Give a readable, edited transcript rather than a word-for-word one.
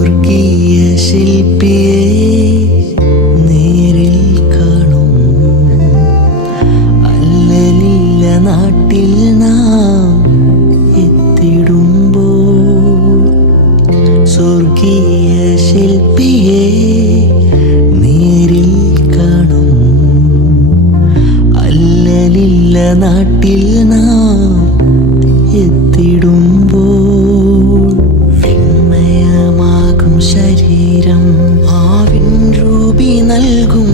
സ്വർഗീയ ശില്പിയെ നേരിൽ കാണും. അല്ലലില്ല നാട്ടിൽ നാം എത്തിടുമ്പോൾ സ്വർഗീയ ശില്പിയെ നേരിൽ കാണും. അല്ലലില്ല നാട്ടിൽ നാം എത്തിടുമ്പോൾ വിണ്മയമാകും ശരീരം ആവിൻ രൂപി നൽകും